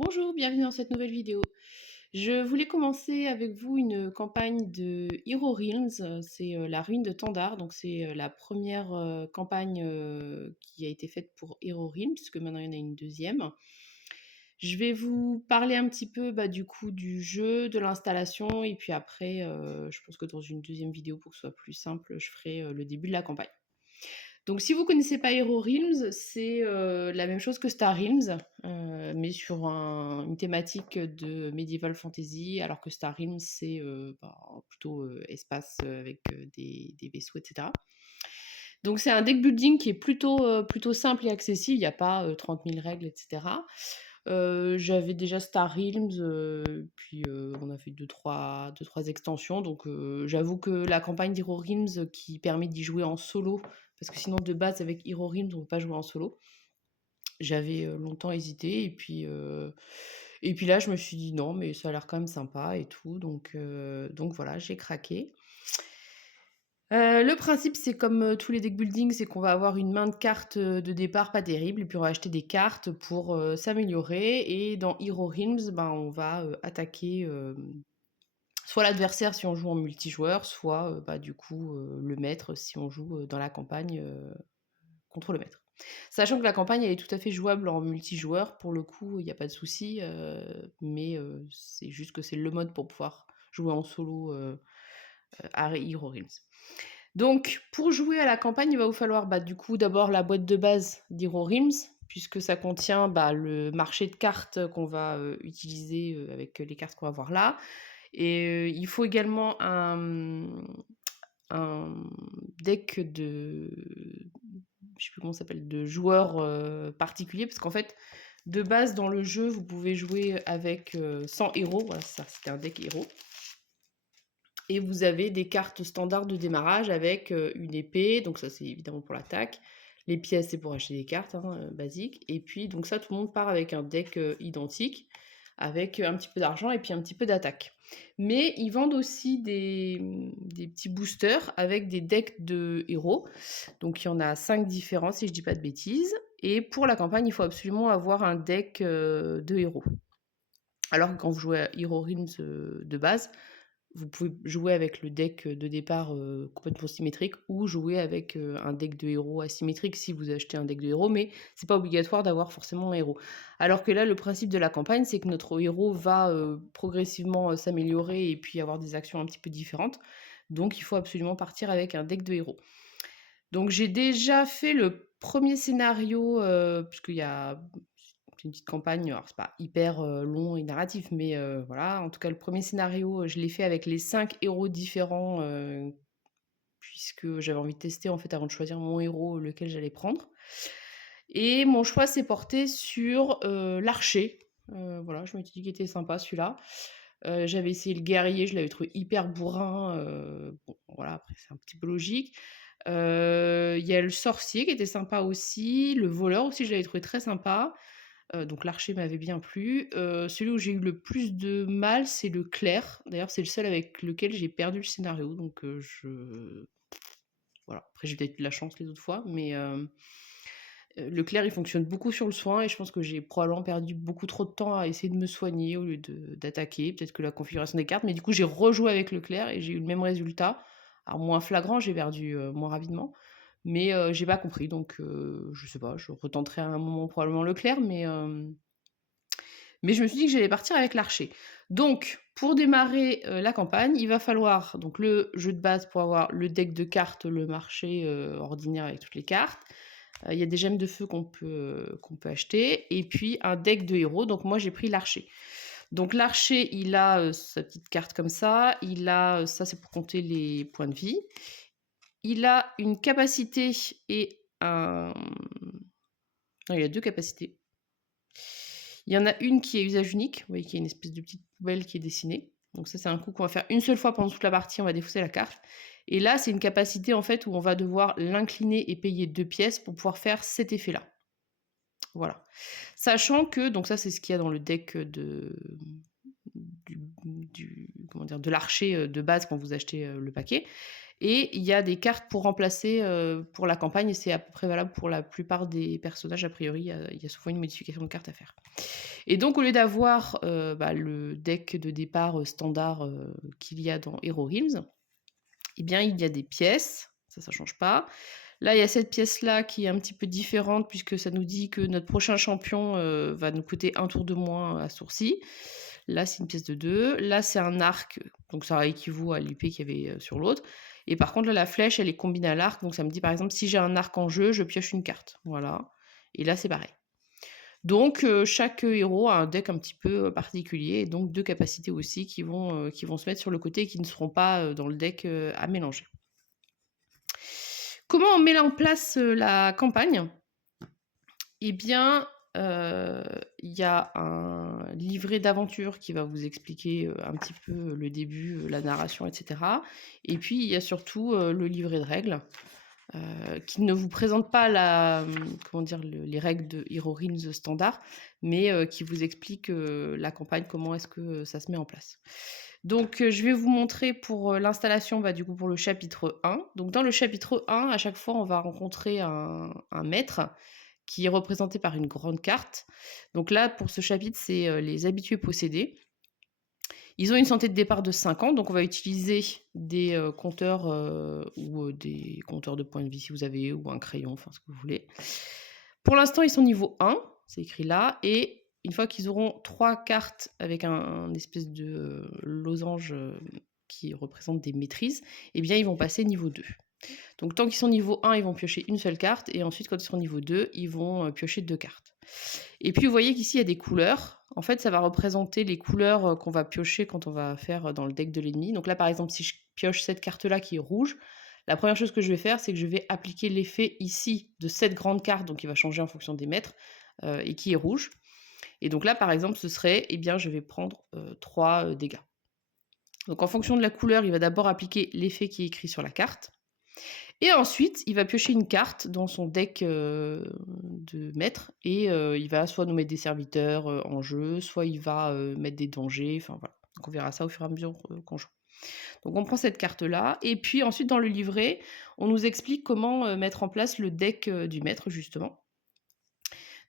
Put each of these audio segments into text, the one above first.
Bonjour, bienvenue dans cette nouvelle vidéo. Je voulais commencer avec vous une campagne de Hero Realms, c'est la ruine de Tandar, donc c'est la première campagne qui a été faite pour Hero Realms, puisque maintenant il y en a une deuxième. Je vais vous parler un petit peu du coup du jeu, de l'installation, et puis après, je pense que dans une deuxième vidéo, pour que ce soit plus simple, je ferai le début de la campagne. Donc si vous connaissez pas Hero Realms, c'est la même chose que Star Realms, mais sur une thématique de medieval fantasy, alors que Star Realms c'est plutôt espace avec des vaisseaux, etc. Donc c'est un deck building qui est plutôt simple et accessible, il n'y a pas 30 000 règles, etc. J'avais déjà Star Realms, puis on a fait deux trois extensions, donc j'avoue que la campagne d'Hero Realms qui permet d'y jouer en solo, parce que sinon de base avec Hero Realms on ne peut pas jouer en solo. J'avais longtemps hésité et puis là je me suis dit non mais ça a l'air quand même sympa et tout, donc voilà, j'ai craqué. Le principe, c'est comme tous les deck building, c'est qu'on va avoir une main de cartes de départ pas terrible, et puis on va acheter des cartes pour s'améliorer. Et dans Hero Realms, on va attaquer soit l'adversaire si on joue en multijoueur, soit du coup le maître si on joue dans la campagne contre le maître. Sachant que la campagne elle est tout à fait jouable en multijoueur, pour le coup il n'y a pas de souci, mais c'est juste que c'est le mode pour pouvoir jouer en solo à Hero Realms. Donc, pour jouer à la campagne, il va vous falloir du coup d'abord la boîte de base d'Hero Realms, puisque ça contient le marché de cartes qu'on va utiliser avec les cartes qu'on va voir là. Et il faut également un deck de, je sais plus comment ça s'appelle, de joueurs particuliers, parce qu'en fait, de base dans le jeu, vous pouvez jouer avec 100 héros. Voilà, ça, c'était un deck héros. Et vous avez des cartes standards de démarrage avec une épée, donc ça c'est évidemment pour l'attaque. Les pièces c'est pour acheter des cartes basiques. Et puis donc ça tout le monde part avec un deck identique, avec un petit peu d'argent et puis un petit peu d'attaque. Mais ils vendent aussi des petits boosters avec des decks de héros. Donc il y en a 5 différents si je dis pas de bêtises. Et pour la campagne il faut absolument avoir un deck de héros. Alors que quand vous jouez à Hero Realms de base, vous pouvez jouer avec le deck de départ complètement symétrique, ou jouer avec un deck de héros asymétrique si vous achetez un deck de héros, mais c'est pas obligatoire d'avoir forcément un héros. Alors que là, le principe de la campagne, c'est que notre héros va progressivement s'améliorer et puis avoir des actions un petit peu différentes. Donc il faut absolument partir avec un deck de héros. Donc j'ai déjà fait le premier scénario, puisqu'il y a une petite campagne, alors c'est pas hyper long et narratif, mais voilà, en tout cas le premier scénario, je l'ai fait avec les 5 héros différents, puisque j'avais envie de tester en fait avant de choisir mon héros, lequel j'allais prendre. Et mon choix s'est porté sur l'archer. Voilà, je m'étais dit qu'il était sympa celui-là. J'avais essayé le guerrier, je l'avais trouvé hyper bourrin, bon voilà, après c'est un petit peu logique. Il y a le sorcier qui était sympa aussi, le voleur aussi je l'avais trouvé très sympa. Donc l'archer m'avait bien plu. Celui où j'ai eu le plus de mal, c'est le clerc. D'ailleurs, c'est le seul avec lequel j'ai perdu le scénario, donc voilà. Après j'ai peut-être eu de la chance les autres fois, mais le clerc, il fonctionne beaucoup sur le soin, et je pense que j'ai probablement perdu beaucoup trop de temps à essayer de me soigner au lieu d'attaquer. Peut-être que la configuration des cartes, mais du coup j'ai rejoué avec le clerc et j'ai eu le même résultat. Alors moins flagrant, j'ai perdu moins rapidement, mais j'ai pas compris, donc je sais pas, je retenterai à un moment probablement le clerc, mais je me suis dit que j'allais partir avec l'archer. Donc, pour démarrer la campagne, il va falloir donc le jeu de base pour avoir le deck de cartes, le marché ordinaire avec toutes les cartes. Il y a des gemmes de feu qu'on peut acheter, et puis un deck de héros. Donc moi j'ai pris l'archer. Donc l'archer, il a sa petite carte comme ça. Il a ça, c'est pour compter les points de vie. Il a une capacité et un. Non, il a deux capacités. Il y en a une qui est usage unique, vous voyez qu'il y a une espèce de petite poubelle qui est dessinée. Donc ça, c'est un coup qu'on va faire une seule fois pendant toute la partie, on va défausser la carte. Et là, c'est une capacité en fait où on va devoir l'incliner et payer 2 pièces pour pouvoir faire cet effet-là. Voilà. Sachant que, donc ça c'est ce qu'il y a dans le deck de l'archer de base quand vous achetez le paquet. Et il y a des cartes pour remplacer, pour la campagne et c'est à peu près valable pour la plupart des personnages a priori, il y a souvent une modification de carte à faire. Et donc au lieu d'avoir, le deck de départ, standard, qu'il y a dans Hero Heroes, eh bien il y a des pièces, ça change pas. Là, il y a cette pièce-là qui est un petit peu différente puisque ça nous dit que notre prochain champion, va nous coûter 1 tour de moins à sourcil. Là, c'est une pièce de 2. Là, c'est un arc, donc ça équivaut à l'épée qu'il y avait, sur l'autre. Et par contre, là, la flèche, elle est combinée à l'arc, donc ça me dit, par exemple, si j'ai un arc en jeu, je pioche une carte. Voilà. Et là, c'est pareil. Donc, chaque héros a un deck un petit peu particulier et donc 2 capacités aussi qui vont se mettre sur le côté et qui ne seront pas, dans le deck, à mélanger. Comment on met en place, la campagne? Eh bien, il y a un livret d'aventure qui va vous expliquer, un petit peu le début, la narration et cetera. Et puis, il y a surtout, le livret de règles, qui ne vous présente pas comment dire? Les règles de Hero Heroes standard, mais qui vous explique, la campagne, comment est-ce que ça se met en place. Donc, je vais vous montrer pour, l'installation, du coup, pour le chapitre 1. Donc dans le chapitre 1, à chaque fois, on va rencontrer un maître qui est représenté par une grande carte. Donc là, pour ce chapitre, c'est, les habitués possédés. Ils ont une santé de départ de 50, donc on va utiliser des, compteurs, ou, des compteurs de points de vie si vous avez, ou un crayon, enfin ce que vous voulez. Pour l'instant, ils sont niveau 1, c'est écrit là, et une fois qu'ils auront 3 cartes avec un espèce de, losange, qui représente des maîtrises, eh bien ils vont passer niveau 2. Donc tant qu'ils sont niveau 1, ils vont piocher une seule carte, et ensuite quand ils seront niveau 2, ils vont, piocher 2 cartes. Et puis vous voyez qu'ici il y a des couleurs. En fait, ça va représenter les couleurs, qu'on va piocher quand on va faire, dans le deck de l'ennemi. Donc là, par exemple, si je pioche cette carte-là qui est rouge, la première chose que je vais faire, c'est que je vais appliquer l'effet ici de cette grande carte, donc qui va changer en fonction des maîtres, et qui est rouge. Et donc là, par exemple, ce serait, eh bien, je vais prendre, 3, dégâts. Donc en fonction de la couleur, il va d'abord appliquer l'effet qui est écrit sur la carte. Et ensuite, il va piocher une carte dans son deck, de maître et il va soit nous mettre des serviteurs, en jeu, soit il va, mettre des dangers, enfin voilà. Donc on verra ça au fur et à mesure, qu'on joue. Donc on prend cette carte-là et puis ensuite dans le livret, on nous explique comment, mettre en place le deck, du maître justement.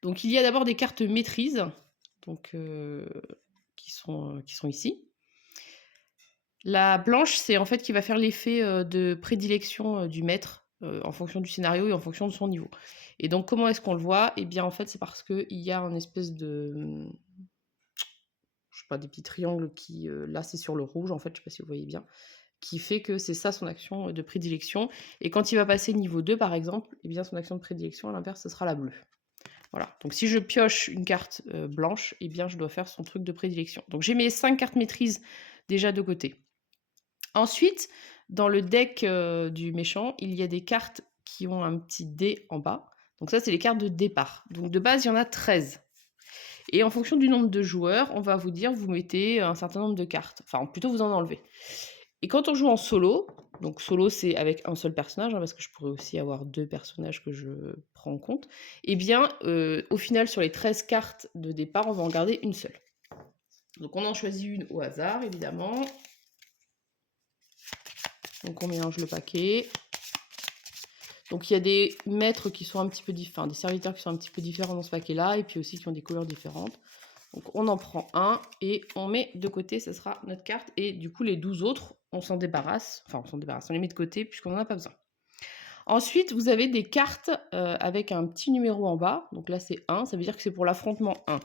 Donc il y a d'abord des cartes maîtrise, donc qui sont ici. La blanche, c'est en fait qui va faire l'effet, de prédilection, du maître, en fonction du scénario et en fonction de son niveau. Et donc comment est-ce qu'on le voit? Eh bien, en fait, c'est parce qu'il y a un espèce de, je sais pas, des petits triangles qui, là, c'est sur le rouge, en fait, je sais pas si vous voyez bien, qui fait que c'est ça son action, de prédilection. Et quand il va passer niveau 2, par exemple, eh bien, son action de prédilection, à l'inverse, ce sera la bleue. Voilà. Donc si je pioche une carte, blanche, eh bien, je dois faire son truc de prédilection. Donc j'ai mes 5 cartes maîtrise déjà de côté. Ensuite, dans le deck, du méchant, il y a des cartes qui ont un petit dé en bas. Donc ça, c'est les cartes de départ. Donc de base, il y en a 13. Et en fonction du nombre de joueurs, on va vous dire, vous mettez un certain nombre de cartes. Enfin, plutôt vous en enlevez. Et quand on joue en solo, donc solo, c'est avec un seul personnage, parce que je pourrais aussi avoir 2 personnages que je prends en compte. Eh bien, au final, sur les 13 cartes de départ, on va en garder une seule. Donc on en choisit une au hasard, évidemment. Donc on mélange le paquet. Donc il y a des maîtres qui sont un petit peu différents, des serviteurs qui sont un petit peu différents dans ce paquet-là, et puis aussi qui ont des couleurs différentes. Donc on en prend un et on met de côté, ce sera notre carte. Et du coup les 12 autres, on s'en débarrasse, on les met de côté puisqu'on n'en a pas besoin. Ensuite, vous avez des cartes avec un petit numéro en bas. Donc là c'est 1, ça veut dire que c'est pour l'affrontement 1. De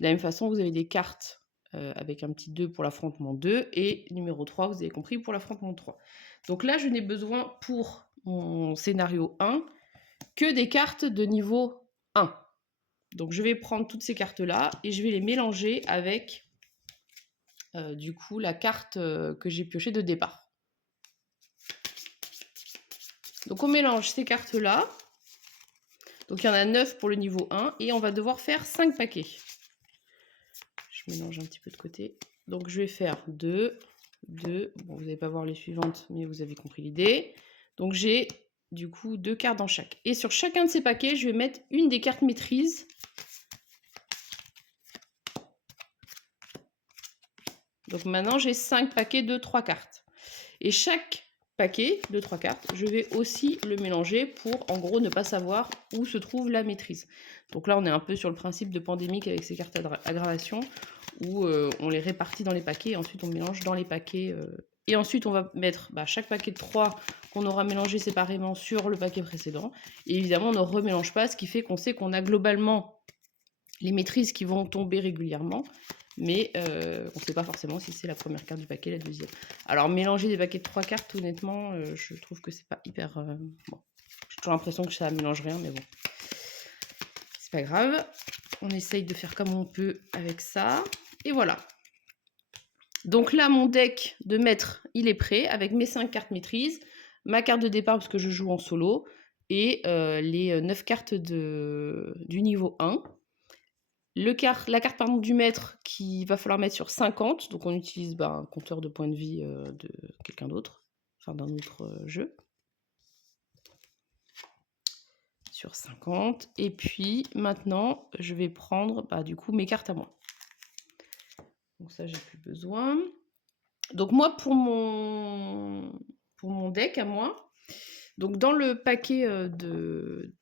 la même façon, vous avez des cartes avec un petit 2 pour l'affrontement 2 et numéro 3, vous avez compris, pour l'affrontement 3. Donc là, je n'ai besoin pour mon scénario 1 que des cartes de niveau 1. Donc je vais prendre toutes ces cartes-là et je vais les mélanger avec du coup la carte que j'ai piochée de départ. Donc on mélange ces cartes-là. Donc il y en a 9 pour le niveau 1 et on va devoir faire 5 paquets. Je mélange un petit peu de côté. Donc je vais faire 2, 2. Bon, vous n'allez pas voir les suivantes, mais vous avez compris l'idée. Donc j'ai du coup 2 cartes dans chaque. Et sur chacun de ces paquets, je vais mettre une des cartes maîtrise. Donc maintenant, j'ai 5 paquets de 3 cartes. Et chaque paquet de 3 cartes, je vais aussi le mélanger pour, en gros, ne pas savoir où se trouve la maîtrise. Donc là, on est un peu sur le principe de Pandémique avec ces cartes aggravation, où on les répartit dans les paquets, et ensuite on mélange dans les paquets. Et ensuite, on va mettre chaque paquet de 3 qu'on aura mélangé séparément sur le paquet précédent. Et évidemment, on ne remélange pas, ce qui fait qu'on sait qu'on a globalement les maîtrises qui vont tomber régulièrement, mais on ne sait pas forcément si c'est la première carte du paquet, la deuxième. Alors mélanger des paquets de 3 cartes, honnêtement, je trouve que c'est pas hyper... bon. J'ai toujours l'impression que ça mélange rien, mais bon. C'est pas grave. On essaye de faire comme on peut avec ça. Et voilà. Donc là, mon deck de maître, il est prêt, avec mes 5 cartes maîtrise, ma carte de départ, parce que je joue en solo, et les 9 cartes du niveau 1. La carte pardon, du maître qu'il va falloir mettre sur 50, donc on utilise un compteur de points de vie de quelqu'un d'autre, enfin d'un autre jeu. Sur 50, et puis maintenant je vais prendre du coup mes cartes à moi. Donc ça j'ai plus besoin. Donc moi pour mon deck à moi, donc dans le paquet de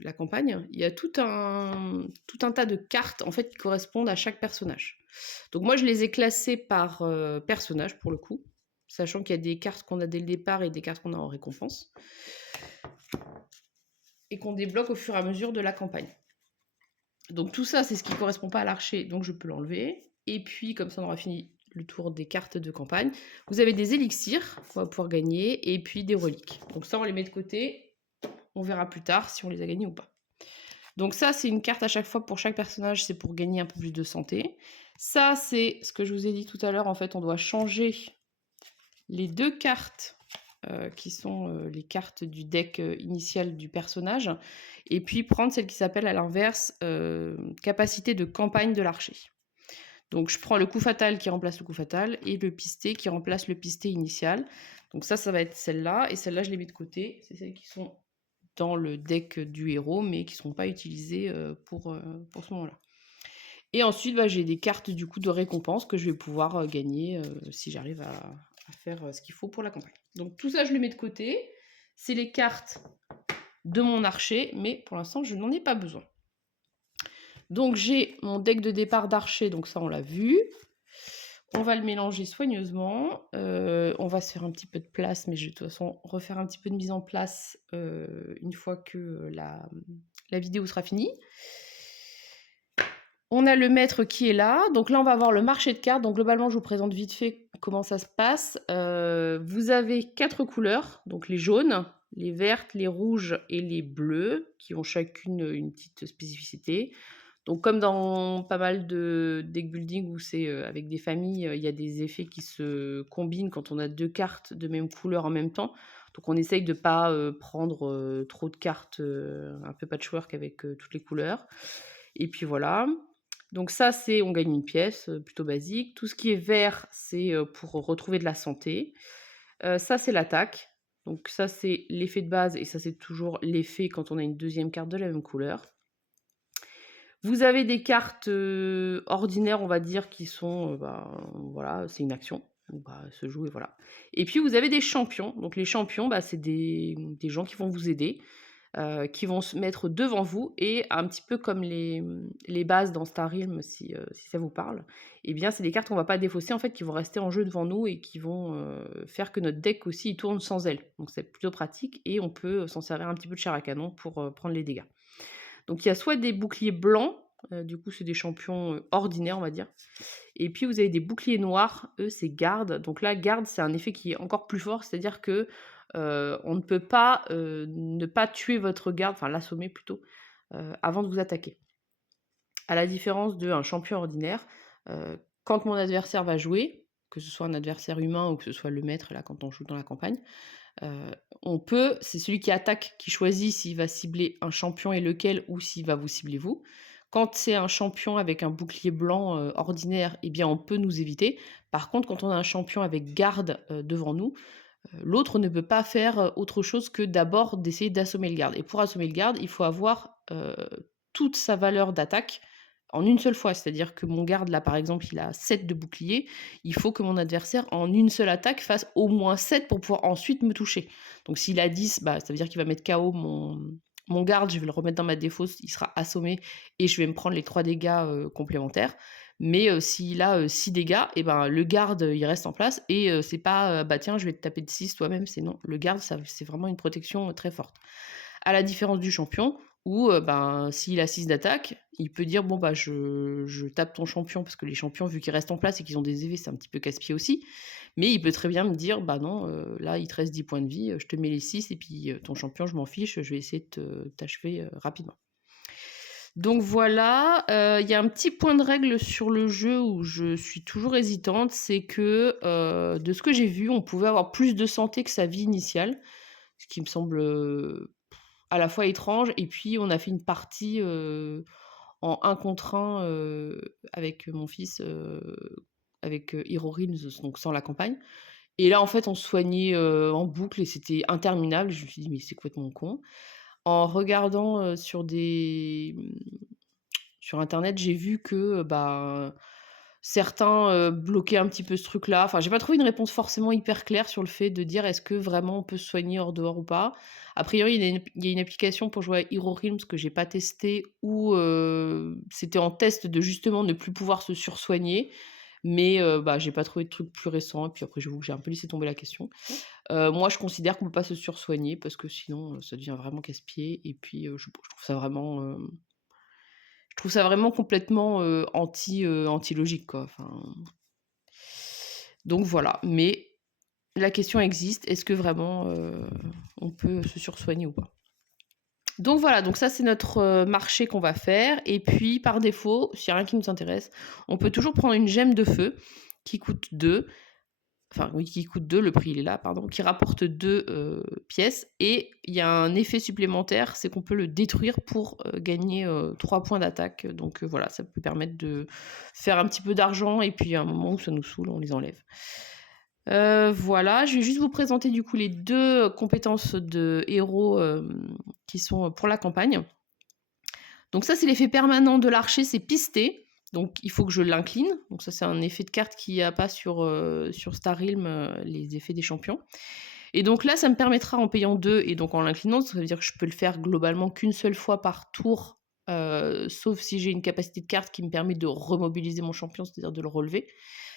la campagne, il y a tout un tas de cartes en fait qui correspondent à chaque personnage. Donc moi je les ai classées par personnage pour le coup, sachant qu'il y a des cartes qu'on a dès le départ et des cartes qu'on a en récompense, et qu'on débloque au fur et à mesure de la campagne. Donc tout ça c'est ce qui ne correspond pas à l'archer, donc je peux l'enlever. Et puis comme ça on aura fini le tour des cartes de campagne. Vous avez des élixirs qu'on va pouvoir gagner, et puis des reliques. Donc ça on les met de côté, on verra plus tard si on les a gagnés ou pas. Donc ça c'est une carte à chaque fois pour chaque personnage, c'est pour gagner un peu plus de santé. Ça c'est ce que je vous ai dit tout à l'heure, en fait on doit changer les 2 cartes qui sont les cartes du deck initial du personnage, et puis prendre celle qui s'appelle à l'inverse capacité de campagne de l'archer. Donc je prends le coup fatal qui remplace le coup fatal, et le pisté qui remplace le pisté initial. Donc ça va être celle-là, et celle-là je les mets de côté, c'est celles qui sont dans le deck du héros, mais qui ne seront pas utilisées pour ce moment-là. Et ensuite, j'ai des cartes du coup de récompense que je vais pouvoir gagner si j'arrive à faire ce qu'il faut pour la campagne. Donc tout ça, je le mets de côté. C'est les cartes de mon archer, mais pour l'instant, je n'en ai pas besoin. Donc j'ai mon deck de départ d'archer, donc ça, on l'a vu. On va le mélanger soigneusement. On va se faire un petit peu de place, mais je vais de toute façon refaire un petit peu de mise en place une fois que la vidéo sera finie. On a le maître qui est là. Donc là, on va avoir le marché de cartes. Donc globalement, je vous présente vite fait comment ça se passe. Vous avez 4 couleurs, donc les jaunes, les vertes, les rouges et les bleues, qui ont chacune une petite spécificité. Donc comme dans pas mal de deck building où c'est avec des familles, il y a des effets qui se combinent quand on a 2 cartes de même couleur en même temps. Donc on essaye de ne pas prendre trop de cartes, un peu patchwork avec toutes les couleurs. Et puis voilà. Donc ça, c'est on gagne une pièce, plutôt basique. Tout ce qui est vert, c'est pour retrouver de la santé. Ça, c'est l'attaque. Donc ça, c'est l'effet de base, et ça, c'est toujours l'effet quand on a une deuxième carte de la même couleur. Vous avez des cartes ordinaires, on va dire, qui sont, voilà, c'est une action. Donc, se joue et voilà. Et puis vous avez des champions. Donc les champions, c'est des gens qui vont vous aider, qui vont se mettre devant vous, et un petit peu comme les bases dans Star Realm, si ça vous parle, eh bien c'est des cartes qu'on va pas défausser en fait, qui vont rester en jeu devant nous et qui vont faire que notre deck aussi il tourne sans elles. Donc c'est plutôt pratique, et on peut s'en servir un petit peu de chair à canon pour prendre les dégâts. Donc il y a soit des boucliers blancs, du coup c'est des champions ordinaires on va dire, et puis vous avez des boucliers noirs, eux c'est garde. Donc là garde c'est un effet qui est encore plus fort, c'est-à-dire que on ne peut pas ne pas tuer votre garde, enfin l'assommer plutôt, avant de vous attaquer. À la différence d'un champion ordinaire, quand mon adversaire va jouer, que ce soit un adversaire humain ou que ce soit le maître là quand on joue dans la campagne, c'est celui qui attaque qui choisit s'il va cibler un champion et lequel, ou s'il va vous cibler vous. Quand c'est un champion avec un bouclier blanc ordinaire, eh bien on peut nous éviter. Par contre, quand on a un champion avec garde devant nous, l'autre ne peut pas faire autre chose que d'abord d'essayer d'assommer le garde. Et pour assommer le garde, il faut avoir toute sa valeur d'attaque en une seule fois. C'est-à-dire que mon garde, là, par exemple, il a 7 de bouclier. Il faut que mon adversaire, en une seule attaque, fasse au moins 7 pour pouvoir ensuite me toucher. Donc s'il a 10, bah, ça veut dire qu'il va mettre KO mon garde, je vais le remettre dans ma défausse, il sera assommé et je vais me prendre les 3 dégâts complémentaires. Mais s'il a 6 dégâts, et ben, le garde, il reste en place et c'est pas bah tiens, je vais te taper de 6 toi-même, c'est non. Le garde, c'est vraiment une protection très forte. À la différence du champion, où ben, s'il a 6 d'attaque, il peut dire bon, bah je tape ton champion, parce que les champions, vu qu'ils restent en place et qu'ils ont des EV, c'est un petit peu casse-pied aussi. Mais il peut très bien me dire bah non, là, il te reste 10 points de vie, je te mets les 6 et puis ton champion, je m'en fiche, je vais essayer de t'achever rapidement. Donc voilà, il y a un petit point de règle sur le jeu où je suis toujours hésitante, c'est que de ce que j'ai vu, on pouvait avoir plus de santé que sa vie initiale, ce qui me semble à la fois étrange, et puis on a fait une partie en 1 contre 1 avec mon fils, avec Hero Realms, donc sans la campagne. Et là, en fait, on se soignait en boucle et c'était interminable. Je me suis dit, mais c'est complètement con. En regardant sur internet, j'ai vu que bah, certains bloquaient un petit peu ce truc-là. Enfin, j'ai pas trouvé une réponse forcément hyper claire sur le fait de dire est-ce que vraiment on peut se soigner hors dehors ou pas. A priori, il y a une application pour jouer à Hero Realms que j'ai pas testé, où c'était en test de justement ne plus pouvoir se sursoigner. Mais bah, j'ai pas trouvé de truc plus récent. Et puis après, j'avoue que j'ai un peu laissé tomber la question. Moi, je considère qu'on peut pas se sursoigner parce que sinon, ça devient vraiment casse-pied. Et puis, je trouve ça vraiment complètement anti-logique, quoi. Enfin, donc voilà. Mais la question existe, est-ce que vraiment on peut se sursoigner ou pas? Donc voilà, donc ça c'est notre marché qu'on va faire. Et puis par défaut, s'il n'y a rien qui nous intéresse, on peut toujours prendre une gemme de feu qui coûte 2. Enfin oui, qui coûte 2, le prix il est là, pardon, qui rapporte 2 pièces. Et il y a un effet supplémentaire, c'est qu'on peut le détruire pour gagner 3 points d'attaque. Donc voilà, ça peut permettre de faire un petit peu d'argent, et puis à un moment où ça nous saoule, on les enlève. Voilà, je vais juste vous présenter du coup les 2 compétences de héros qui sont pour la campagne. Donc ça, c'est l'effet permanent de l'archer, c'est pisté. Donc il faut que je l'incline. Donc ça, c'est un effet de carte qu'il n'y a pas sur Star Realm, les effets des champions. Et donc là, ça me permettra, en payant 2 et donc en l'inclinant, ça veut dire que je peux le faire globalement qu'une seule fois par tour, sauf si j'ai une capacité de carte qui me permet de remobiliser mon champion, c'est-à-dire de le relever.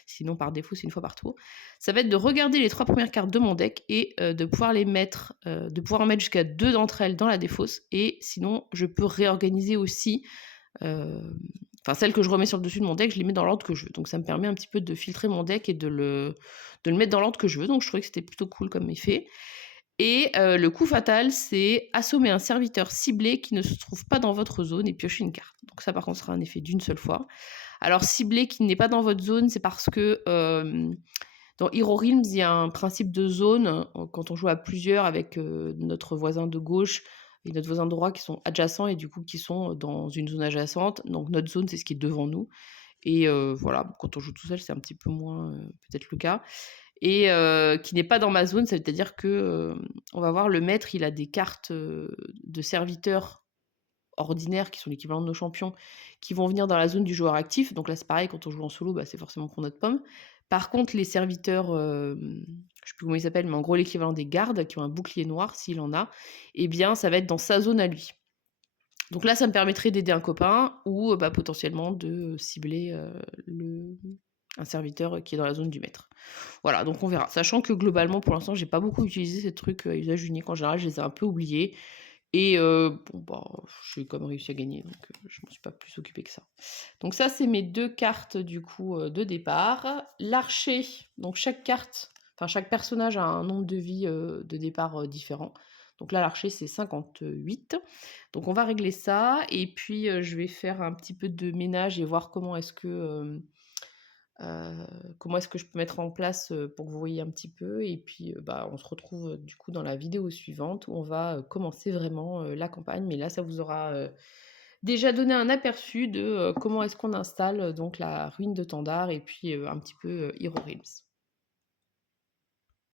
Sinon, par défaut, c'est une fois par tour. Ça va être de regarder les 3 premières cartes de mon deck et de pouvoir les mettre, de pouvoir en mettre jusqu'à 2 d'entre elles dans la défausse. Et sinon, je peux réorganiser aussi, enfin celles que je remets sur le dessus de mon deck, je les mets dans l'ordre que je veux. Donc ça me permet un petit peu de filtrer mon deck et de le mettre dans l'ordre que je veux. Donc je trouvais que c'était plutôt cool comme effet. Et le coup fatal, c'est assommer un serviteur ciblé qui ne se trouve pas dans votre zone et piocher une carte. Donc ça, par contre, sera un effet d'une seule fois. Alors ciblé qui n'est pas dans votre zone, c'est parce que dans Hero Realms, il y a un principe de zone quand on joue à plusieurs avec notre voisin de gauche et notre voisin de droite qui sont adjacents et du coup qui sont dans une zone adjacente. Donc notre zone, c'est ce qui est devant nous. Et voilà, quand on joue tout seul, c'est un petit peu moins peut-être le cas. Et qui n'est pas dans ma zone, ça veut dire que on va voir le maître, il a des cartes de serviteurs ordinaires qui sont l'équivalent de nos champions, qui vont venir dans la zone du joueur actif. Donc là, c'est pareil, quand on joue en solo, bah, c'est forcément pour notre pomme. Par contre, les serviteurs, je sais plus comment ils s'appellent, mais en gros l'équivalent des gardes, qui ont un bouclier noir, s'il en a, eh bien, ça va être dans sa zone à lui. Donc là, ça me permettrait d'aider un copain ou bah, potentiellement de cibler un serviteur qui est dans la zone du maître. Voilà, donc on verra. Sachant que globalement, pour l'instant, j'ai pas beaucoup utilisé ces trucs à usage unique. En général, je les ai un peu oubliés. Et bon, bah, j'ai quand même réussi à gagner, donc je m'en suis pas plus occupée que ça. Donc ça, c'est mes 2 cartes du coup de départ. L'archer, donc chaque carte, enfin chaque personnage a un nombre de vie de départ différent. Donc là, l'archer, c'est 58. Donc on va régler ça, et puis je vais faire un petit peu de ménage et voir comment est-ce que je peux mettre en place pour que vous voyez un petit peu. Et puis bah, on se retrouve du coup dans la vidéo suivante où on va commencer vraiment la campagne. Mais là, ça vous aura déjà donné un aperçu de comment est-ce qu'on installe donc la ruine de Tandar et puis un petit peu Hero Realms.